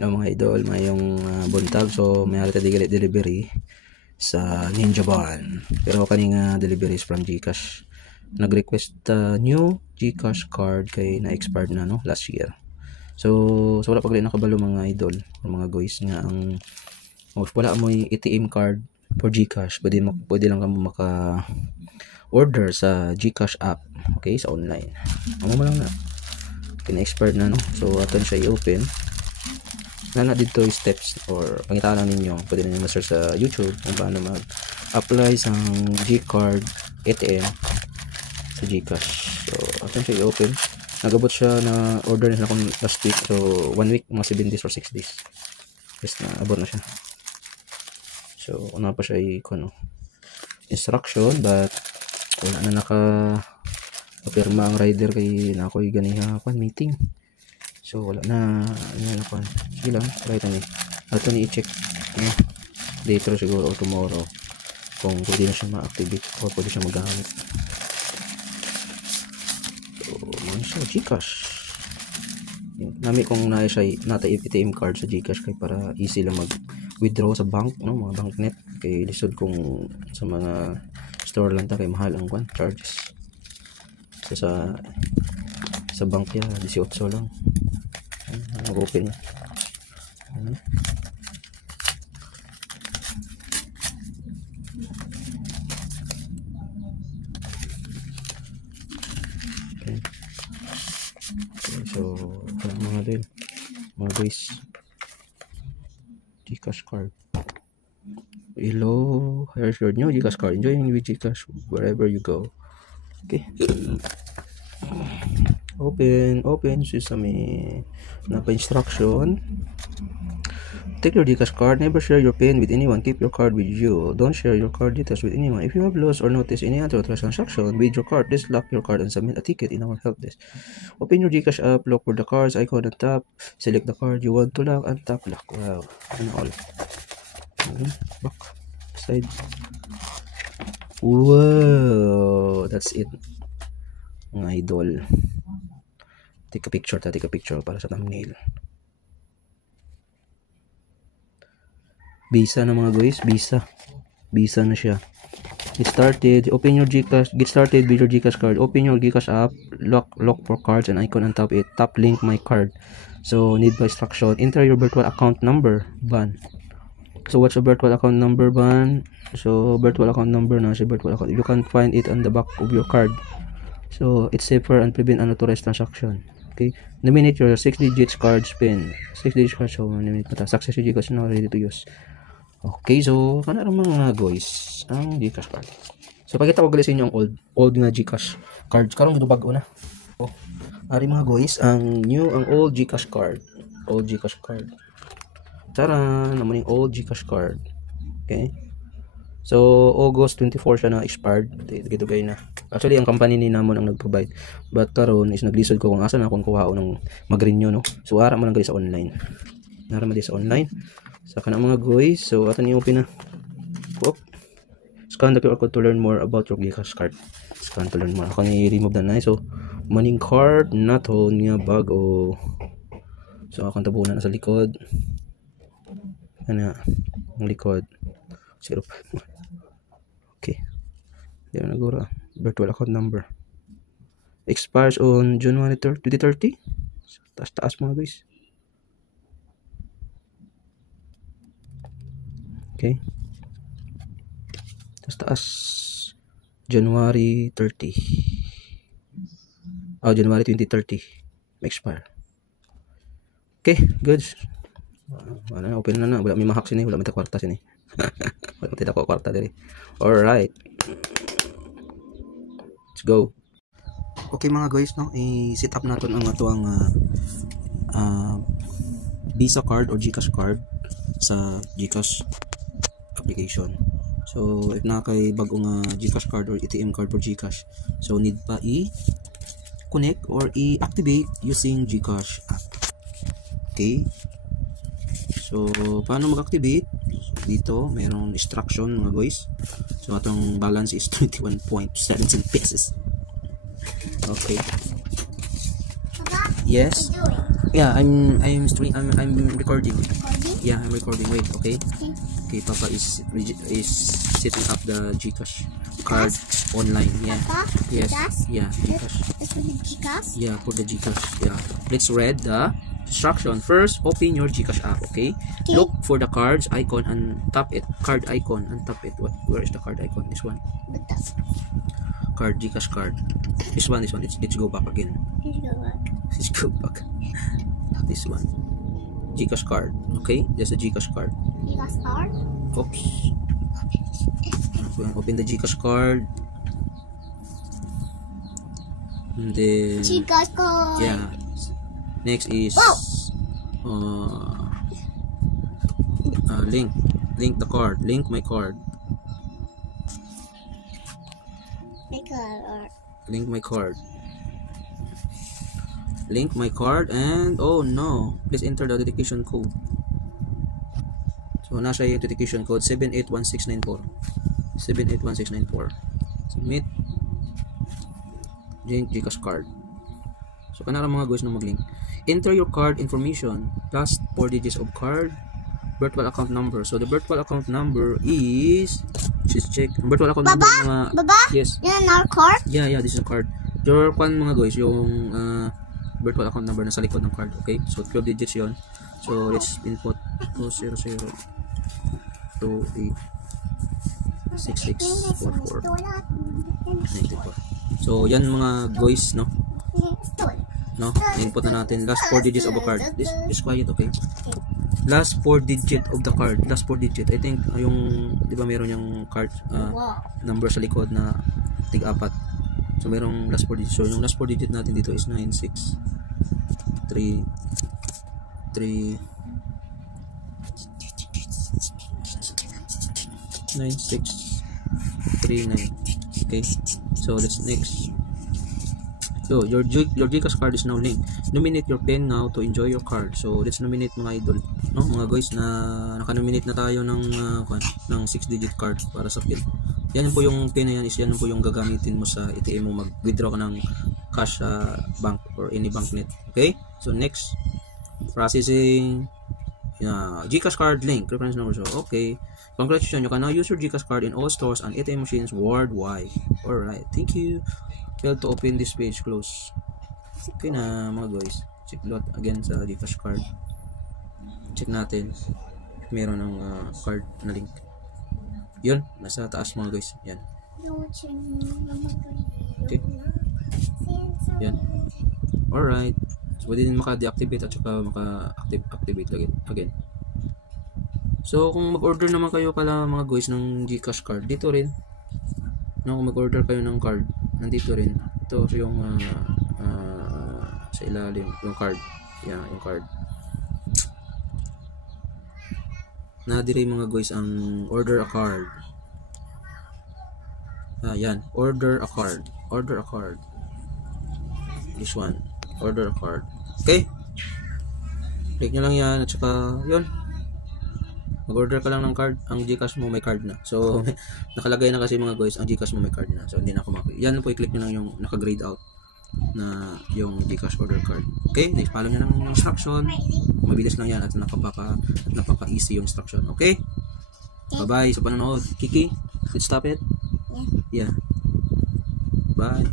Mga idol, mayong buntag. So may halata delivery sa Ninja Van, pero kaning delivery is from GCash. Nag-request new GCash card kay na-expired na no last year. So wala pag nakabalo mga idol o mga guys nga ang wala mo ATM card for GCash, pwede lang kamo maka order sa GCash app, okay, sa online. Amo mo lang na kina-expired na no. So aton siya i-open na dito yung steps, or pangitaan lang ninyo, pwede ninyo ma-search sa YouTube kung paano mag-apply sa G-card ATM sa GCash. So atin siya i-open. Nagabot siya na order na akong last week, so 1 week, mga 7 days or 6 days yes na abot na siya. So una pa siya instruction, but wala na naka-pirma ang rider kay na ako'y ganiha meeting. So wala na sige lang, try ni ato ni i-check later siguro or tomorrow kung pwede na siya ma-activate o pwede siya magamit. So man siya GCash nami kung nata ATM card sa GCash kay para easy lang mag-withdraw sa bank no, mga banknet kay lisod kung sa mga store lang ta kay mahal ang charges. So sa bank ya 18 lang mag-open. Okay. So mga guys, GCash card. Hello, here's your new GCash card. Enjoying with GCash wherever you go. Okay. Open sesame. Naka-instruction. Take your GCash card. Never share your PIN with anyone. Keep your card with you. Don't share your card details with anyone. If you have lost or noticed any unauthorized transaction with your card, please lock your card and submit a ticket in our help desk. Open your GCash app. Look for the cards icon and tap. Select the card you want to lock and tap lock. Wow. All. Back. Side. Wow. That's it. Mga idol. Take a picture para sa thumbnail. Visa na mga guys, Visa na siya. Get started with your GCash card. Open your GCash app, look for cards and icon and tap it. Tap link my card. So need by instruction. Enter your virtual account number, ban. So what's your virtual account number, ban? So virtual account number na siya, virtual account. You can find it on the back of your card. So it's safer and prevent unauthorized transaction. Okay, nominate your 6 digits card PIN. 6 digits card, so nominate pa ta. Success GCash now, ready to use. Okay, so kana ra mga guys ang GCash card. So pagkita ko gali sa inyo ang old nga GCash cards karon gid bag-o na. Oh, ari mga guys ang old GCash card. Tara naman yung old GCash card. Okay. So August 24 siya na expired. Dito gay na. Actually ang company ni namon ang nag-provide. But karon is naglisod ko kung asa na akong kuhaon ng mag-renew no. So ara man lang gali sa online. Sa kanang mga guys. So ato ni open na. Scan the QR code to learn more about your GCash card. Scan to learn more. Ako ni remove na so maning card nato niya bago. So akong tabunan na sa likod. Ano ang likod. 0. Okay. Di na nagura. Virtual account number. Expires on January 2030. Taas mga guys. Okay. Taas. January 30. January 2030. Expire. Okay, good. Open na. Wala may mahak sini, wala may kwarta sini. Wala may kwarta diri. Alright. Let's go. Okay mga guys, no, i-set up natin ang atuang Visa card or GCash card sa GCash application. So if na kay bagong GCash card or ATM card for GCash, so need pa i-connect or i-activate using GCash app. Okay. So paano mag-activate? Dito mayroong instruction mga guys. So atong balance is 21.17 pesos. Okay. Yes. Yeah, I'm recording. Recording? Yeah, I'm recording. Wait, okay. Okay. Okay, Papa is setting up the GCash card online. Yeah. Papa? Yes. GCash? Yeah, GCash. This will be GCash? Yeah, for the GCash. Yeah. Let's read the instruction. First, open your GCash app, okay? Okay. Look for the cards icon and tap it. Card icon and tap it. Where is the card icon? This one. But that's... Card, GCash card. This one. Let's go back again. Let's go back. Let's go back. This one. GCash card. Okay? Just a GCash card. GCash card? Oops. Open the GCash card. And then... GCash card! Yeah. Next is... link. Link the card. Link my card. Link my card. Link my card and oh no, please enter the authentication code. So nasa yung authentication code 781694. 781694. Submit. Link GCash card. So kanara mga guys na mag-link. Enter your card information, last 4 digits of card, virtual account number. So the virtual account number is, just check. Virtual account number mga, Baba? yes. Yan our card? Yeah, this is a card. Your kwan mga guys, yung virtual account number na sa likod ng card, okay? So 12 digits yon. So let's input 200 28 6644 94. So yan mga guys, no? No, input na natin last 4 digits of a card. This is quiet, okay? Last 4 digit of the card. Last 4 digit. I think yung, di ba meron yung card number sa likod na tig-apat. So merong last 4 digit. So yung last 4 digit natin dito is 9633. Okay. So that's next. So your GCash card is now linked. Nominate your PIN now to enjoy your card. So let's nominate mga idol. No, mga guys, na naka-nominate na tayo ng 6-digit card para sa PIN. Yan po yung PIN na yan, yan po yung gagamitin mo sa ATM mo mag-withdraw ka ng cash sa bank or any bank net. Okay? So next, processing. GCash card link, reference number. So okay. Congratulations, you can now use your GCash card in all stores and ATM machines worldwide. Alright, thank you. Failed to open this page, close. Okay na mga guys. Check lot again sa GCash card. Check natin. Meron ng card na link. Yun, nasa taas mga guys. Yan. Okay. Yan. Alright. So, pwede din maka-deactivate at saka maka-activate again. So, kung mag-order naman kayo pala mga guys ng GCash card, dito rin. No, kung mag-order kayo ng card, nandito rin. Ito yung sa ilalim, yung card. Yeah, yung card. Nadiri mga guys ang order a card. Yan, order a card. Order a card. This one, order a card. Okay? Click nyo lang yan at saka yun. Mag-order ka lang ng card, ang GCash mo may card na. So, nakalagay na kasi mga guys, ang GCash mo may card na. So, hindi na ako yan po, i-click nyo lang yung naka-grade out na yung GCash order card. Okay? Next, follow nyo ng instruction. Mabilis lang yan at napaka-easy yung instruction. Okay? Bye-bye sa panonood. Kiki, let's stop it. Yeah. Bye.